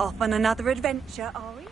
Off on another adventure, are we?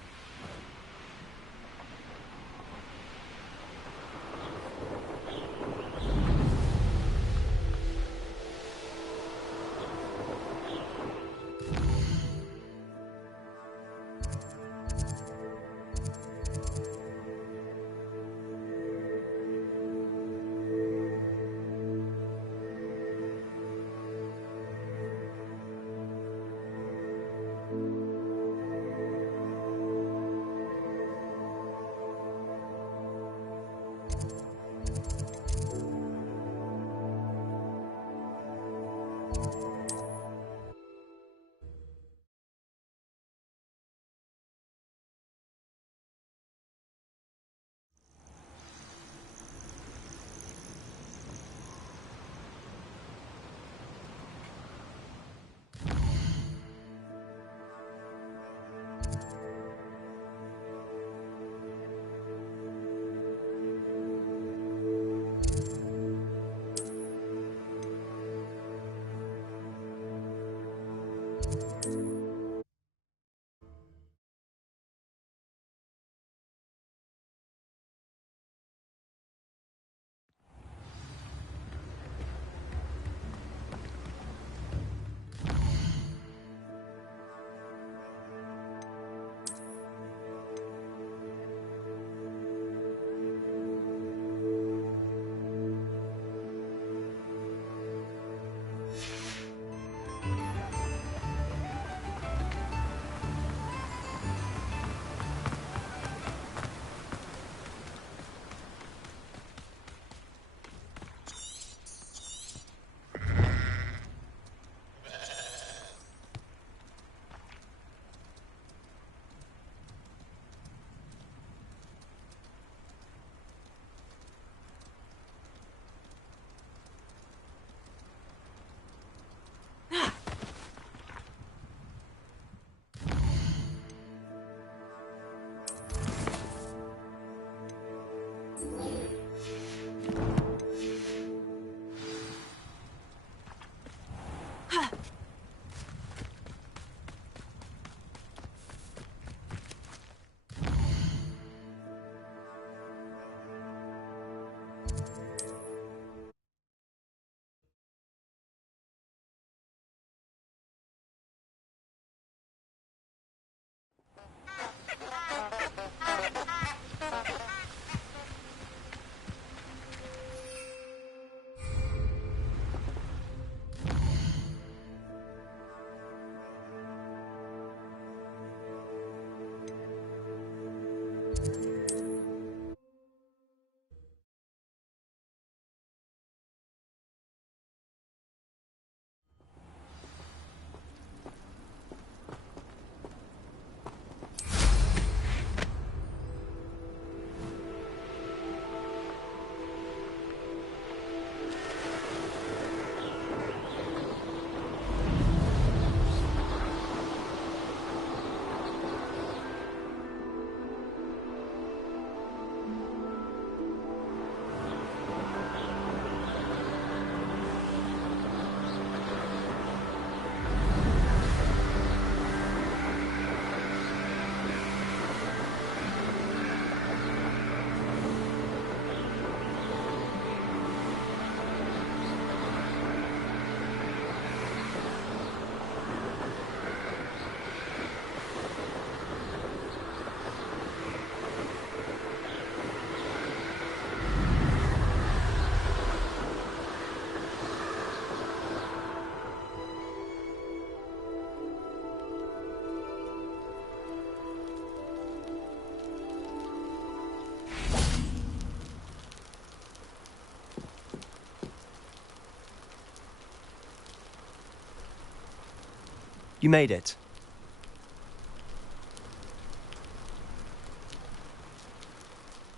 You made it.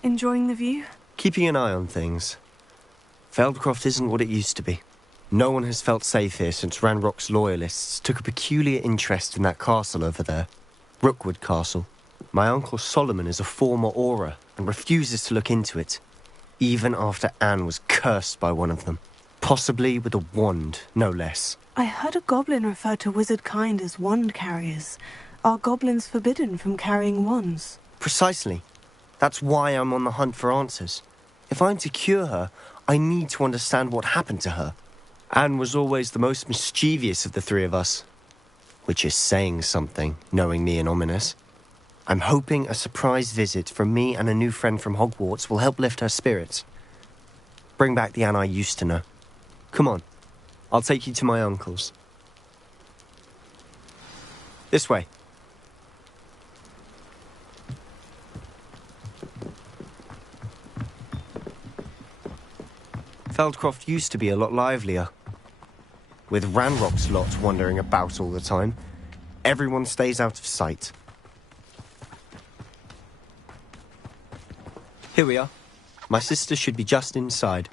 Enjoying the view? Keeping an eye on things. Feldcroft isn't what it used to be. No one has felt safe here since Ranrock's loyalists took a peculiar interest in that castle over there. Rookwood Castle. My uncle Solomon is a former Auror and refuses to look into it, even after Anne was cursed by one of them. Possibly with a wand, no less. I heard a goblin refer to wizard kind as wand carriers. Are goblins forbidden from carrying wands? Precisely. That's why I'm on the hunt for answers. If I'm to cure her, I need to understand what happened to her. Anne was always the most mischievous of the three of us. Which is saying something, knowing me and Ominous. I'm hoping a surprise visit from me and a new friend from Hogwarts will help lift her spirits. Bring back the Anne I used to know. Come on. I'll take you to my uncle's. This way. Feldcroft used to be a lot livelier. With Ranrock's lot wandering about all the time, everyone stays out of sight. Here we are. My sister should be just inside.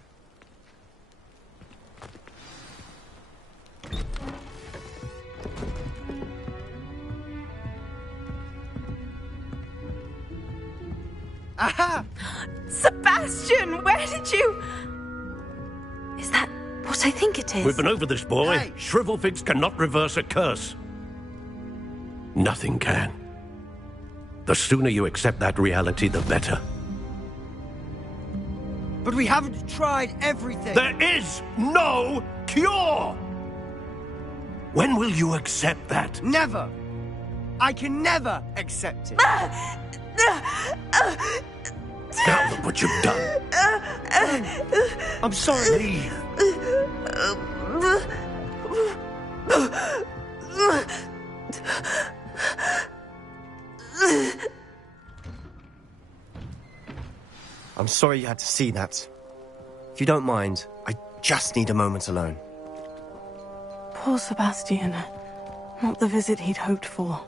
Aha! Sebastian, where did you... Is that what I think it is? We've been over this, boy. Hey. Shrivelfigs cannot reverse a curse. Nothing can. The sooner you accept that reality, the better. But we haven't tried everything. There is no cure! When will you accept that? Never. I can never accept it. Now look what you've done. I'm sorry. Leave. I'm sorry you had to see that. If you don't mind, I just need a moment alone. Poor Sebastian. Not the visit he'd hoped for.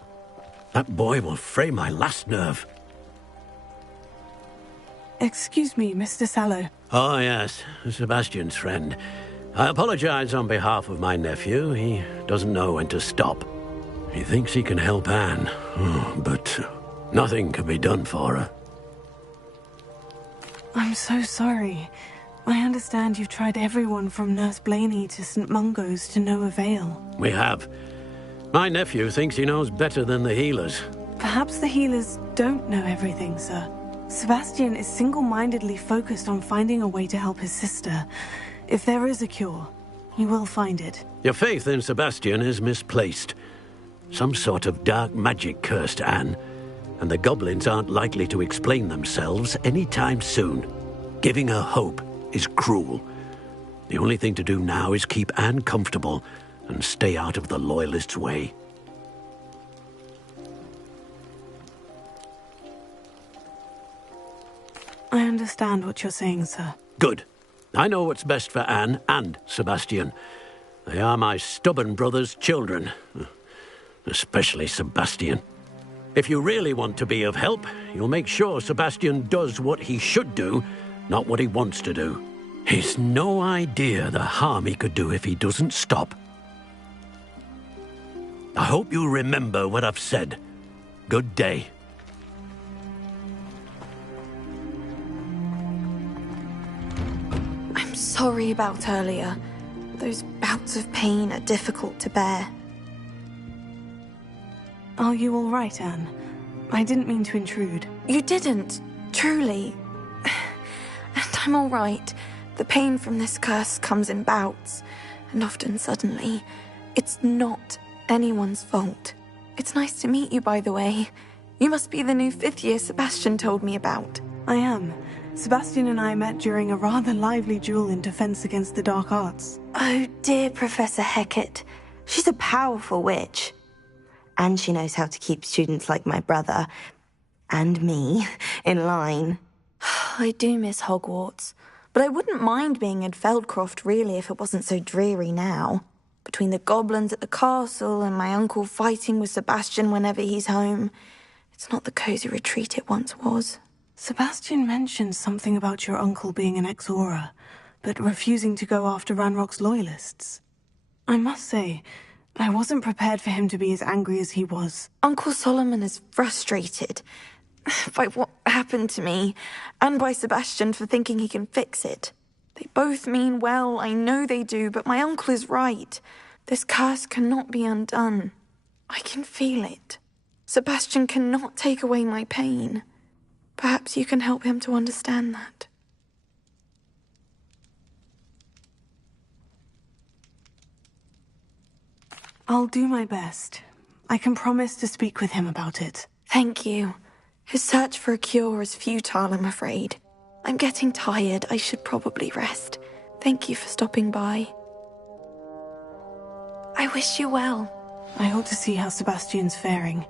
That boy will fray my last nerve. Excuse me, Mr. Sallow. Oh, yes, Sebastian's friend. I apologize on behalf of my nephew. He doesn't know when to stop. He thinks he can help Anne, but nothing can be done for her. I'm so sorry. I understand you've tried everyone from Nurse Blaney to St. Mungo's to no avail. We have. My nephew thinks he knows better than the healers. Perhaps the healers don't know everything, sir. Sebastian is single-mindedly focused on finding a way to help his sister. If there is a cure, he will find it. Your faith in Sebastian is misplaced. Some sort of dark magic cursed Anne, and the goblins aren't likely to explain themselves anytime soon. Giving her hope is cruel. The only thing to do now is keep Anne comfortable and stay out of the Loyalists' way. I understand what you're saying, sir. Good. I know what's best for Anne and Sebastian. They are my stubborn brother's children. Especially Sebastian. If you really want to be of help, you'll make sure Sebastian does what he should do, not what he wants to do. He's no idea the harm he could do if he doesn't stop. I hope you remember what I've said. Good day. I'm sorry about earlier. Those bouts of pain are difficult to bear. Are you all right, Anne? I didn't mean to intrude. You didn't, truly. And I'm all right. The pain from this curse comes in bouts, and often suddenly. It's not anyone's fault. It's nice to meet you, by the way. You must be the new 5th year Sebastian told me about. I am. Sebastian and I met during a rather lively duel in defense against the dark arts. Oh, dear Professor Hecat. She's a powerful witch. And she knows how to keep students like my brother, and me, in line. I do miss Hogwarts, but I wouldn't mind being in Feldcroft, really, if it wasn't so dreary now. Between the goblins at the castle and my uncle fighting with Sebastian whenever he's home, it's not the cozy retreat it once was. Sebastian mentioned something about your uncle being an ex-Auror, but refusing to go after Ranrock's loyalists. I must say, I wasn't prepared for him to be as angry as he was. Uncle Solomon is frustrated by what happened to me, and by Sebastian for thinking he can fix it. They both mean well, I know they do, but my uncle is right. This curse cannot be undone. I can feel it. Sebastian cannot take away my pain. Perhaps you can help him to understand that. I'll do my best. I can promise to speak with him about it. Thank you. His search for a cure is futile, I'm afraid. I'm getting tired. I should probably rest. Thank you for stopping by. I wish you well. I ought to see how Sebastian's faring.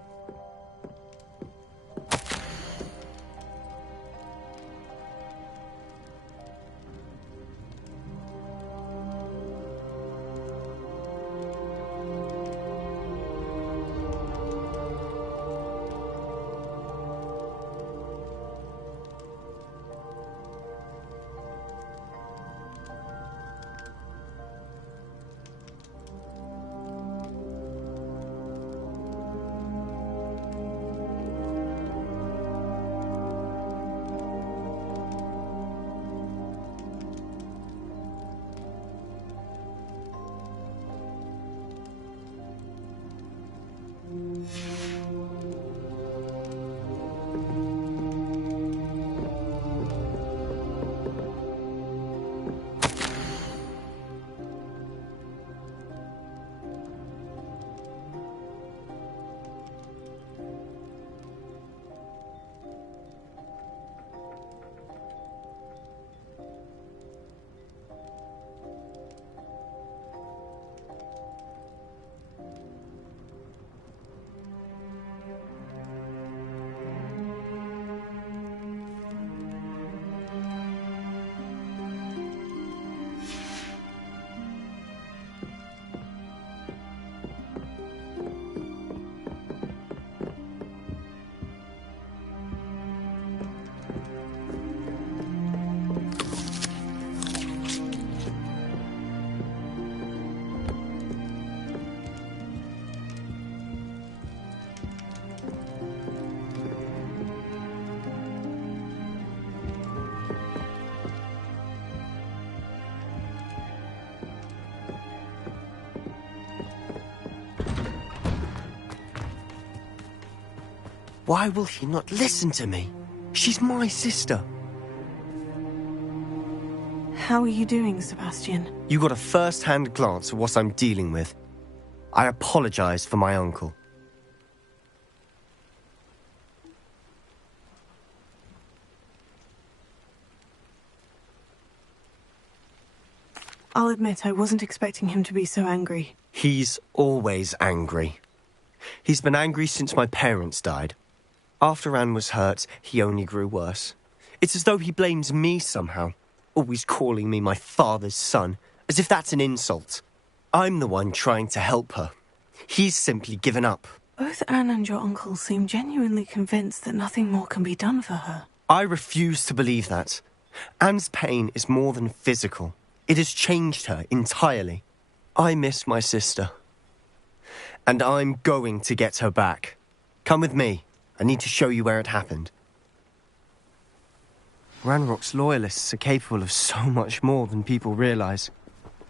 Why will he not listen to me? She's my sister. How are you doing, Sebastian? You got a first-hand glance at what I'm dealing with. I apologize for my uncle. I'll admit I wasn't expecting him to be so angry. He's always angry. He's been angry since my parents died. After Anne was hurt, he only grew worse. It's as though he blames me somehow, always calling me my father's son, as if that's an insult. I'm the one trying to help her. He's simply given up. Both Anne and your uncle seem genuinely convinced that nothing more can be done for her. I refuse to believe that. Anne's pain is more than physical. It has changed her entirely. I miss my sister. And I'm going to get her back. Come with me. I need to show you where it happened. Ranrock's loyalists are capable of so much more than people realize.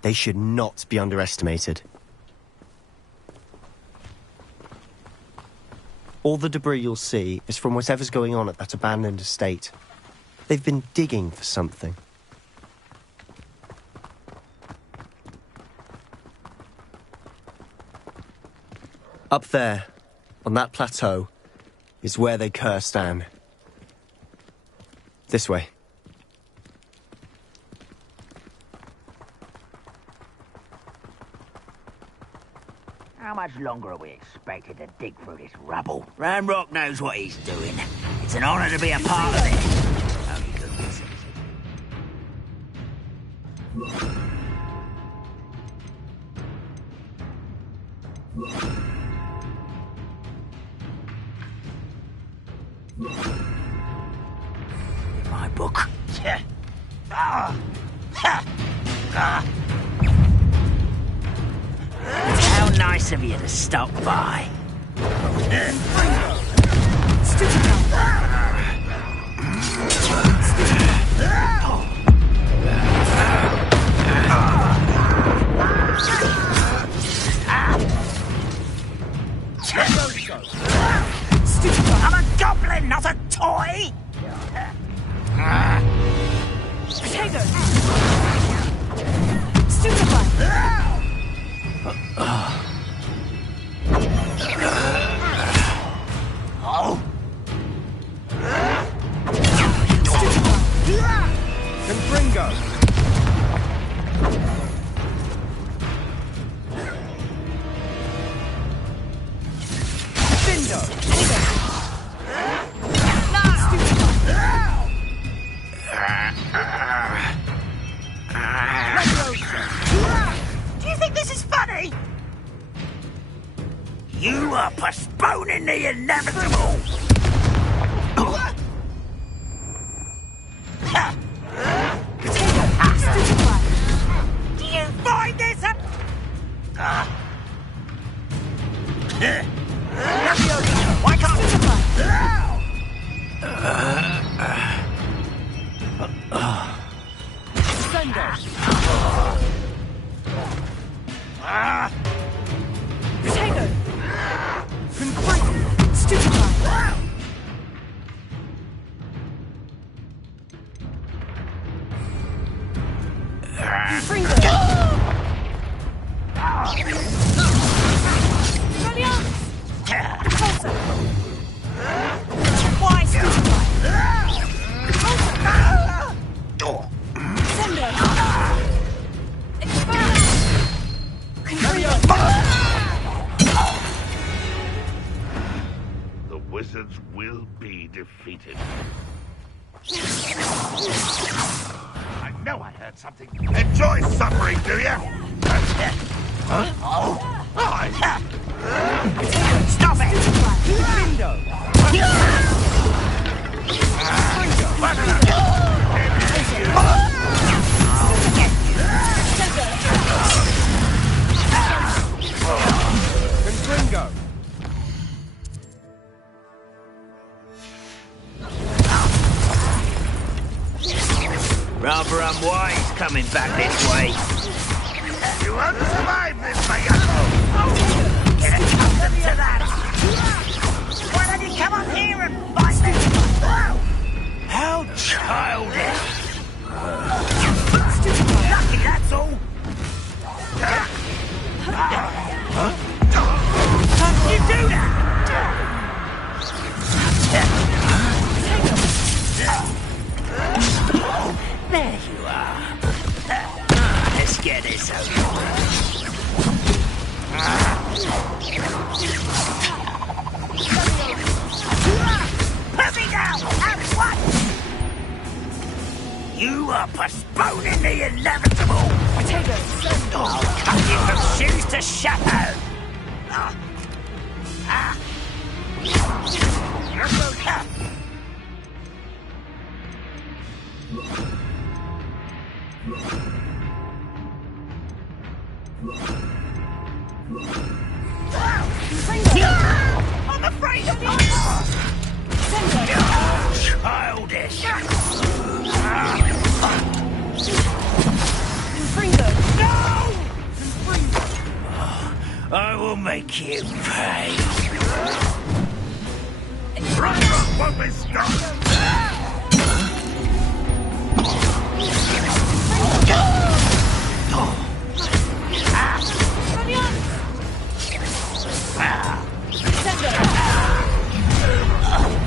They should not be underestimated. All the debris you'll see is from whatever's going on at that abandoned estate. They've been digging for something. Up there, on that plateau, is where they cursed Anne. This way. How much longer are we expected to dig through this rubble? Ranrock knows what he's doing. It's an honor to be a part of it. Only good wizards. In my book. How nice of you to stop by. I'm a goblin, not a toy! Potato! Stupefy! Do you think this is funny? You are postponing the inevitable. Do you find this a... Why can't... Potato! Stupefy! Why stupefy? The wizards will be defeated. I know I heard something. Enjoy suffering, do you? Huh? Oh! Stop it! Confringo! Rather unwise coming back this way. You won't survive this, my young. Get accustomed to that. Why don't you come up here and fight me? How childish. Lucky, that's all. How can you do that? There you are. Let's get this over. Put me down! At once! are postponing the inevitable! Potatoes! I'll cut you from shoes to chapeau! I'm afraid of you! Childish! No! I will make you pay. Ranrock won't be stopped!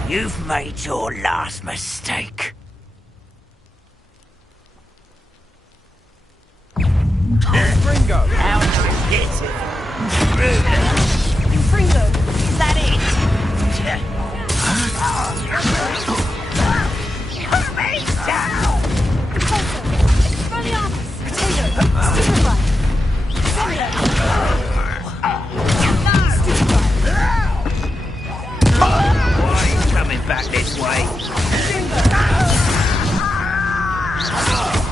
You've made your last mistake. Fringo! How did you hit it? Ruler. Fringo, Is that it? Put me down! Expelliarmus, Potato, Stupefy, Why are you coming back this way?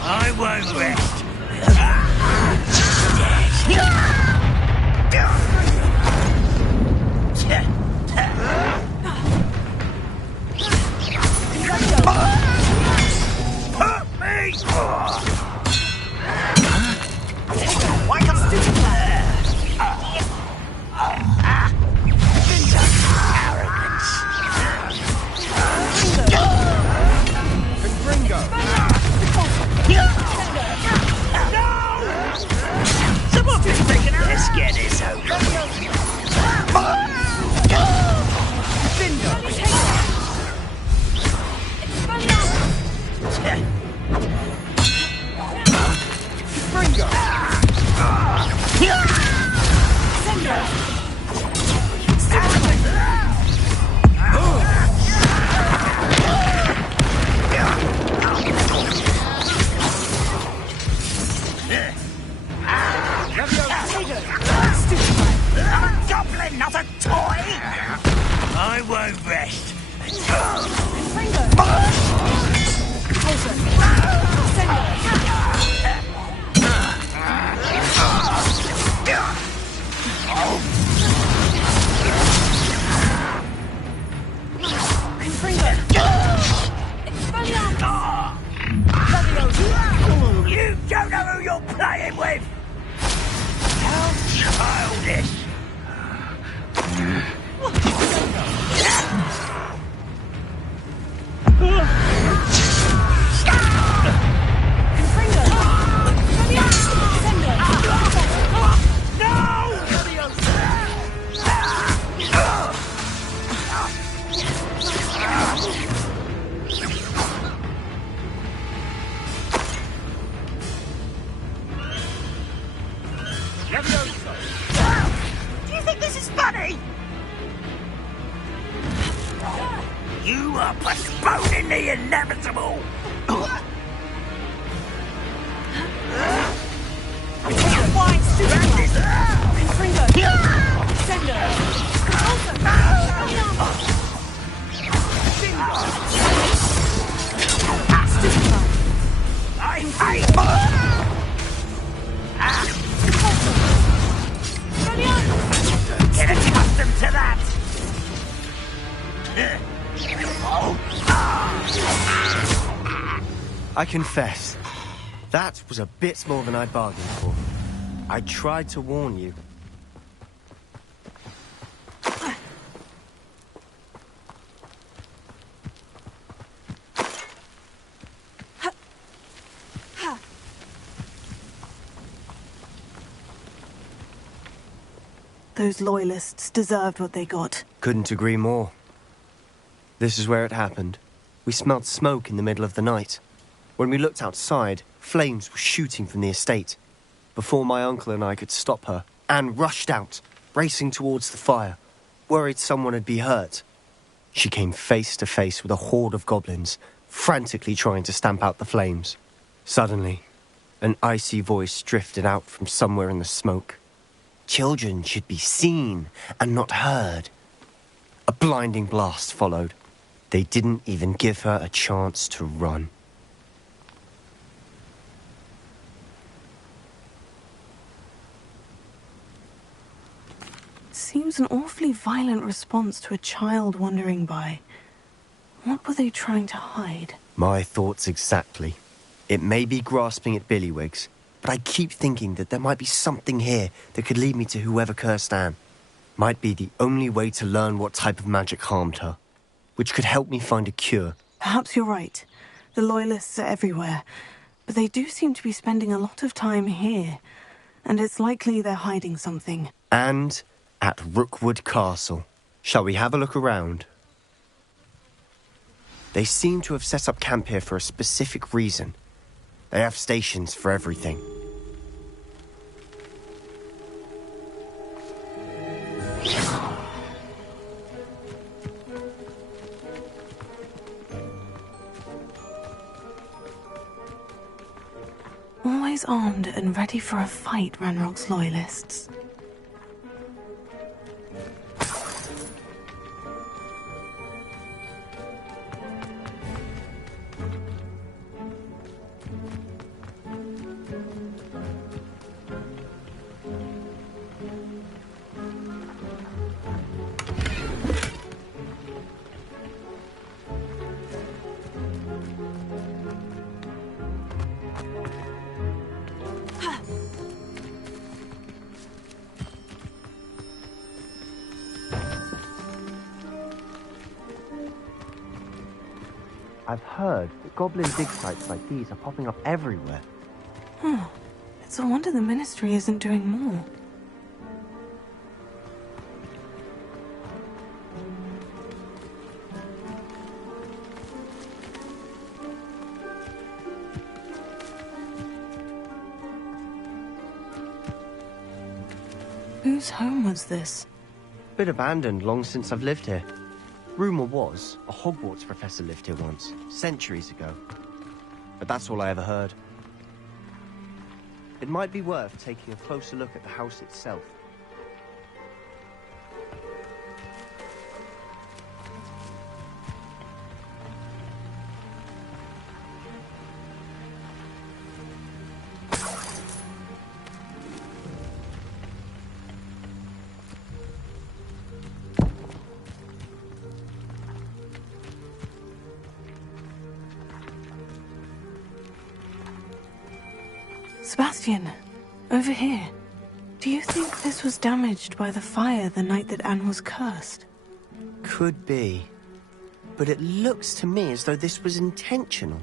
I won't rest. Put me! Why come arrogance? Fringo! Someone be taking out. Let's get this over. Fringo! I'm a goblin, not a toy! I won't rest. You don't know who you're playing with! How childish! Do you think this is funny? You are postponing the inevitable! Why I hate Get accustomed to that! I confess, that was a bit more than I'd bargained for. I tried to warn you. Those loyalists deserved what they got. Couldn't agree more. This is where it happened. We smelled smoke in the middle of the night. When we looked outside, flames were shooting from the estate. Before my uncle and I could stop her, Anne rushed out, racing towards the fire, worried someone would be hurt. She came face to face with a horde of goblins, frantically trying to stamp out the flames. Suddenly, an icy voice drifted out from somewhere in the smoke. Children should be seen and not heard. A blinding blast followed. They didn't even give her a chance to run. Seems an awfully violent response to a child wandering by. What were they trying to hide? My thoughts exactly. It may be grasping at Billywigs, but I keep thinking that there might be something here that could lead me to whoever cursed Anne. Might be the only way to learn what type of magic harmed her, which could help me find a cure. Perhaps you're right. The Loyalists are everywhere, but they do seem to be spending a lot of time here, and it's likely they're hiding something. And at Rookwood Castle. Shall we have a look around? They seem to have set up camp here for a specific reason. They have stations for everything. Always armed and ready for a fight, Ranrock's Loyalists. I've heard that goblin dig sites like these are popping up everywhere. It's a wonder the Ministry isn't doing more. Whose home was this? Been abandoned long since I've lived here. Rumour was, a Hogwarts professor lived here once, centuries ago. But that's all I ever heard. It might be worth taking a closer look at the house itself. Sebastian, over here. Do you think this was damaged by the fire the night that Anne was cursed? Could be. But it looks to me as though this was intentional.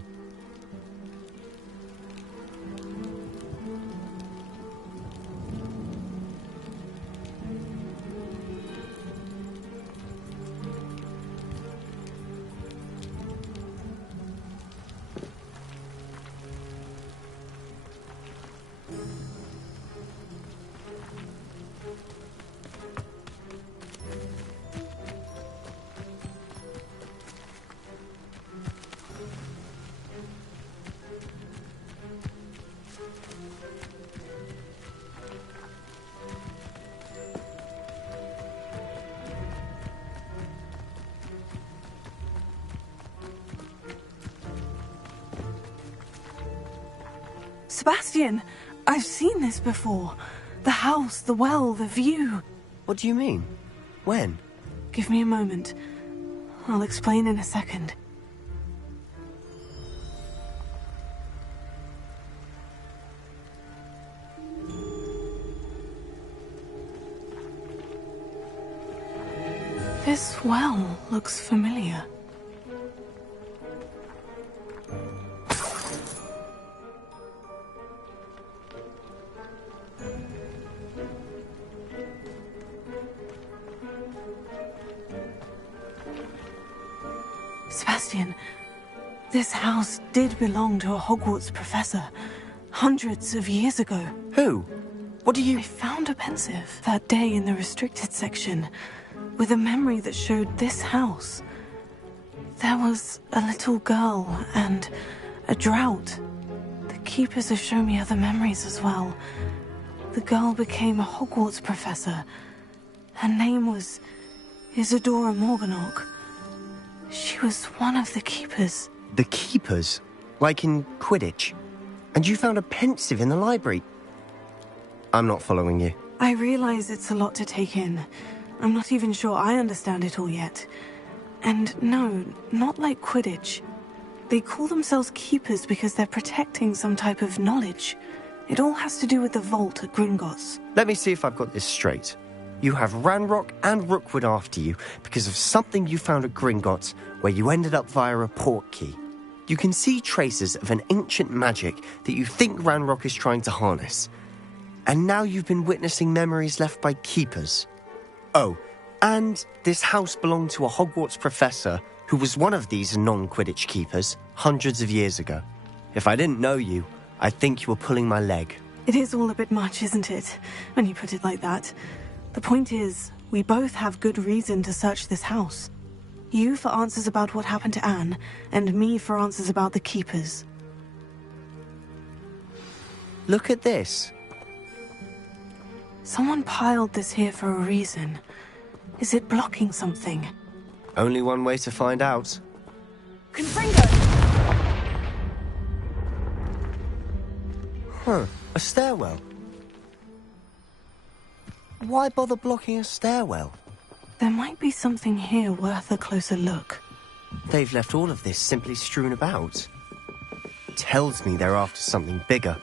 Sebastian, I've seen this before. The house, the well, the view. What do you mean? When? Give me a moment. I'll explain in a second. This well looks familiar. Sebastian, this house did belong to a Hogwarts professor, hundreds of years ago. Who? What do you... I found a pensive that day in the restricted section, with a memory that showed this house. There was a little girl and a drought. The Keepers have shown me other memories as well. The girl became a Hogwarts professor. Her name was Isadora Morganach. She was one of the Keepers. The Keepers? Like in Quidditch? And you found a pensive in the library? I'm not following you. I realize it's a lot to take in. I'm not even sure I understand it all yet. And no, not like Quidditch. They call themselves Keepers because they're protecting some type of knowledge. It all has to do with the vault at Gringotts. Let me see if I've got this straight. You have Ranrock and Rookwood after you because of something you found at Gringotts where you ended up via a portkey. You can see traces of an ancient magic that you think Ranrock is trying to harness. And now you've been witnessing memories left by Keepers. Oh, and this house belonged to a Hogwarts professor who was one of these non-Quidditch Keepers hundreds of years ago. If I didn't know you, I'd think you were pulling my leg. It is all a bit much, isn't it, when you put it like that? The point is, we both have good reason to search this house. You for answers about what happened to Anne, and me for answers about the Keepers. Look at this. Someone piled this here for a reason. Is it blocking something? Only one way to find out. Confringo! Huh, a stairwell. Why bother blocking a stairwell? There might be something here worth a closer look. They've left all of this simply strewn about. Tells me they're after something bigger.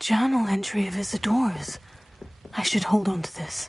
Journal entry of Isadora's. I should hold on to this.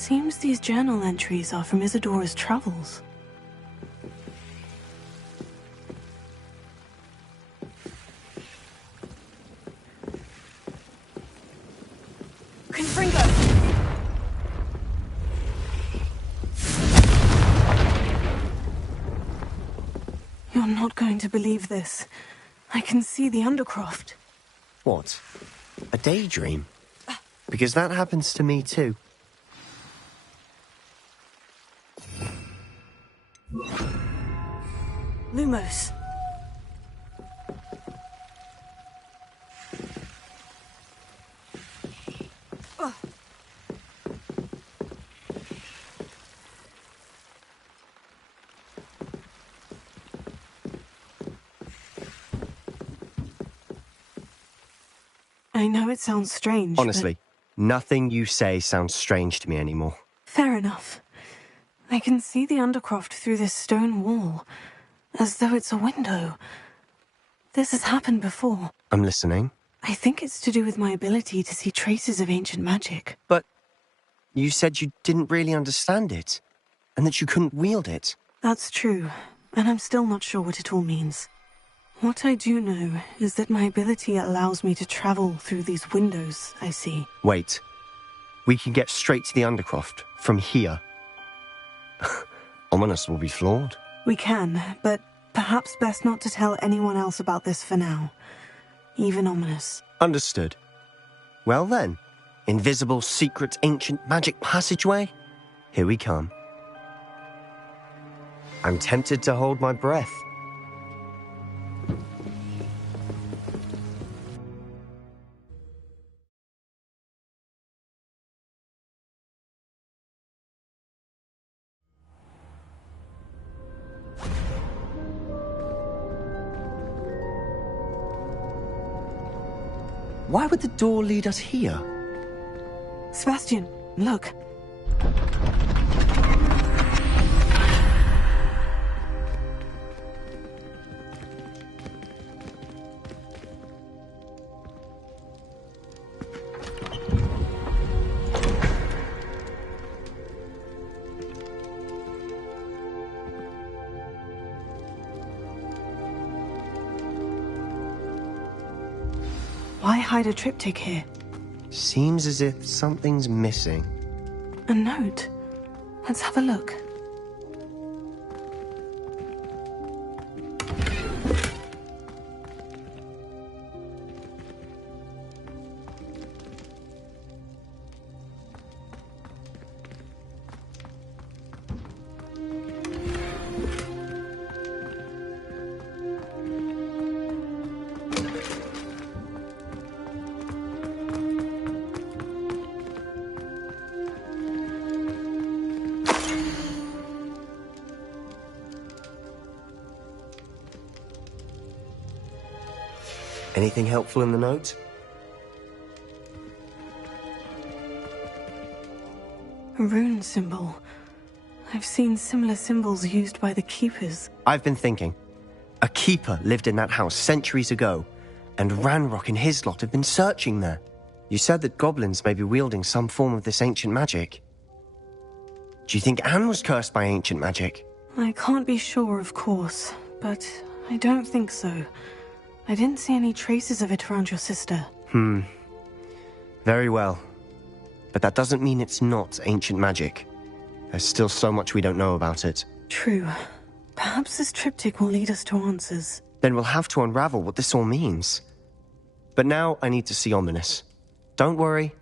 Seems these journal entries are from Isadora's travels. Confringo! You're not going to believe this. I can see the Undercroft. What? A daydream? Because that happens to me too. Lumos. I know it sounds strange, Honestly, nothing you say sounds strange to me anymore. Fair enough. I can see the Undercroft through this stone wall, as though it's a window. This has happened before. I'm listening. I think it's to do with my ability to see traces of ancient magic. But you said you didn't really understand it, and that you couldn't wield it. That's true, and I'm still not sure what it all means. What I do know is that my ability allows me to travel through these windows I see. Wait. We can get straight to the Undercroft from here. Ominous will be floored. We can, but perhaps best not to tell anyone else about this for now. Even Ominous. Understood. Well then, invisible, secret, ancient magic passageway? Here we come. I'm tempted to hold my breath. Why would the door lead us here? Sebastian, look. Why hide a triptych here? Seems as if something's missing. A note. Let's have a look. Anything helpful in the note? A rune symbol. I've seen similar symbols used by the Keepers. I've been thinking. A keeper lived in that house centuries ago, and Ranrock and his lot have been searching there. You said that goblins may be wielding some form of this ancient magic. Do you think Anne was cursed by ancient magic? I can't be sure, of course, but I don't think so. I didn't see any traces of it around your sister. Very well. But that doesn't mean it's not ancient magic. There's still so much we don't know about it. True. Perhaps this triptych will lead us to answers. Then we'll have to unravel what this all means. But now I need to see Ominous. Don't worry,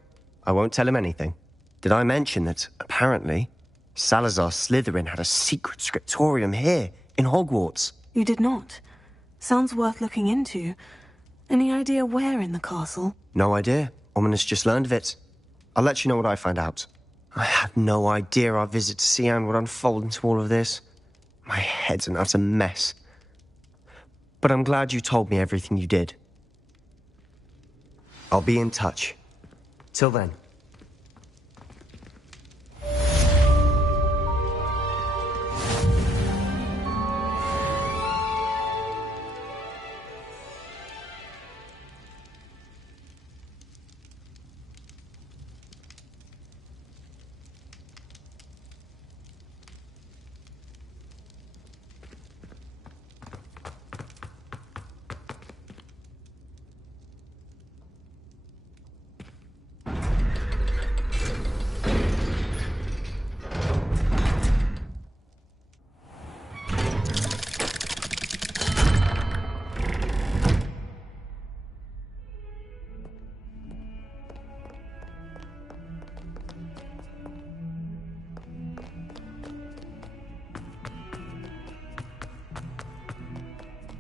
I won't tell him anything. Did I mention that, apparently, Salazar Slytherin had a secret scriptorium here, in Hogwarts? You did not. Sounds worth looking into. Any idea where in the castle? No idea. Ominous just learned of it. I'll let you know what I find out. I had no idea our visit to Sian would unfold into all of this. My head's an utter mess. But I'm glad you told me everything you did. I'll be in touch. Till then.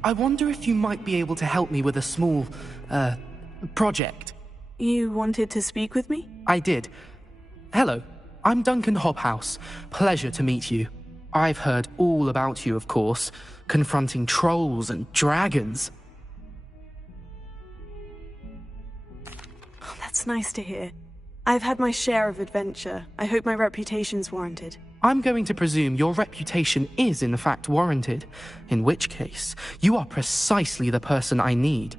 I wonder if you might be able to help me with a small, project. You wanted to speak with me? I did. Hello, I'm Duncan Hobhouse. Pleasure to meet you. I've heard all about you, of course, confronting trolls and dragons. That's nice to hear. I've had my share of adventure. I hope my reputation's warranted. I'm going to presume your reputation is in fact warranted, in which case, you are precisely the person I need.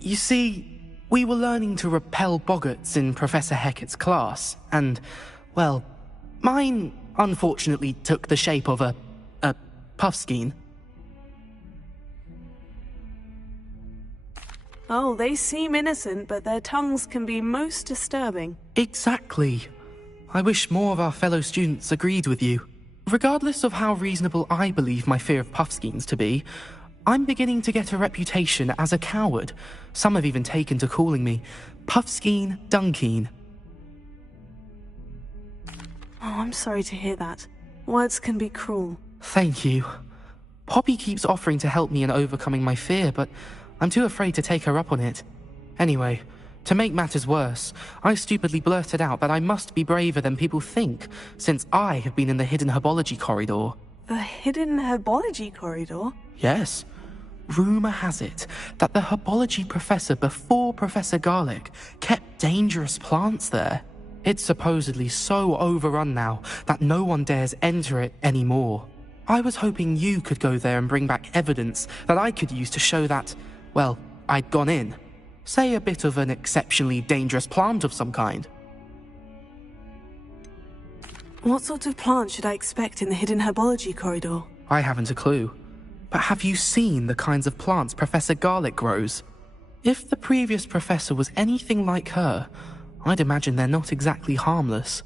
You see, we were learning to repel boggarts in Professor Hecat's class, and, well, mine unfortunately took the shape of a puffskein. Oh, they seem innocent, but their tongues can be most disturbing. Exactly. I wish more of our fellow students agreed with you. Regardless of how reasonable I believe my fear of puffskeins to be, I'm beginning to get a reputation as a coward. Some have even taken to calling me Puffskein Dunkeen. Oh, I'm sorry to hear that. Words can be cruel. Thank you. Poppy keeps offering to help me in overcoming my fear, but I'm too afraid to take her up on it. Anyway, to make matters worse, I stupidly blurted out that I must be braver than people think, since I have been in the hidden herbology corridor. The hidden herbology corridor? Yes. Rumour has it that the herbology professor before Professor Garlic kept dangerous plants there. It's supposedly so overrun now that no one dares enter it anymore. I was hoping you could go there and bring back evidence that I could use to show that, well, I'd gone in. Say a bit of an exceptionally dangerous plant of some kind. What sort of plant should I expect in the hidden herbology corridor? I haven't a clue. But have you seen the kinds of plants Professor Garlic grows? If the previous professor was anything like her, I'd imagine they're not exactly harmless.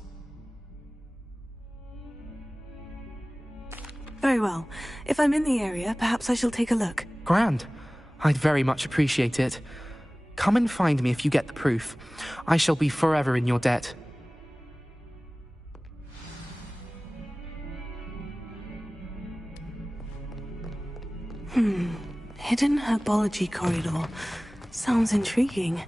Very well. If I'm in the area, perhaps I shall take a look. Grand. I'd very much appreciate it. Come and find me if you get the proof. I shall be forever in your debt. Hidden herbology corridor. Sounds intriguing.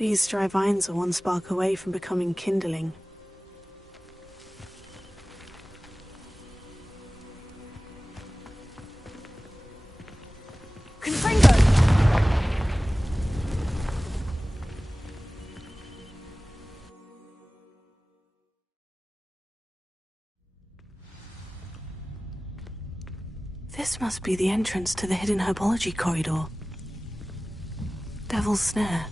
These dry vines are one spark away from becoming kindling. Confringo! This must be the entrance to the hidden herbology corridor. Devil's Snare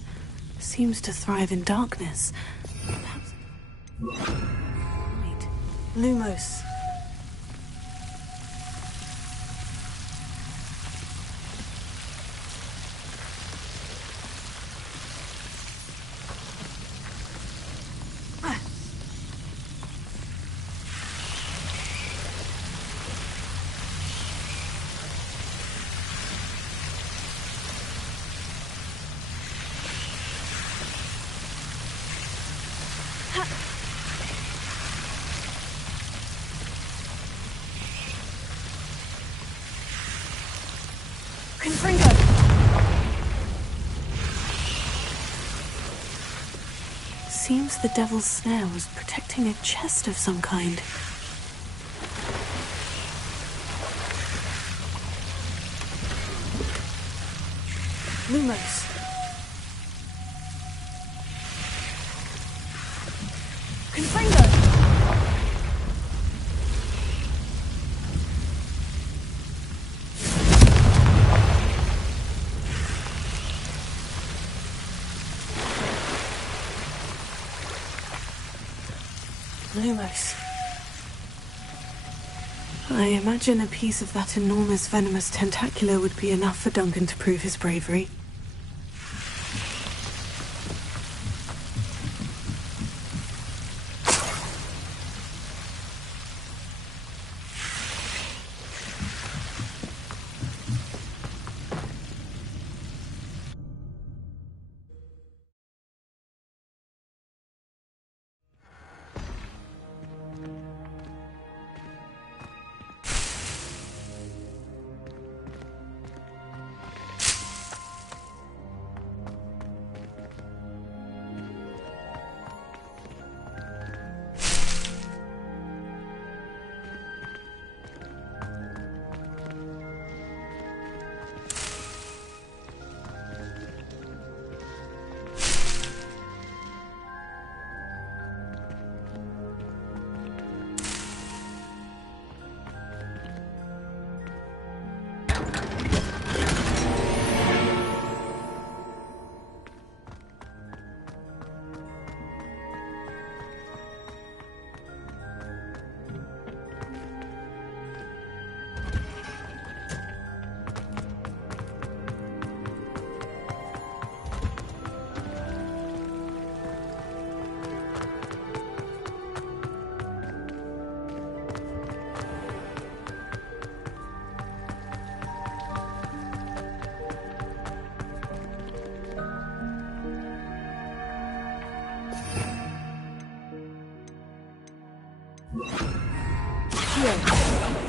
seems to thrive in darkness. Perhaps... Wait. Lumos. Confringo! Seems the Devil's Snare was protecting a chest of some kind. Lumos. Confringo! Lumos. I imagine a piece of that enormous venomous tentacular would be enough for Duncan to prove his bravery. Here.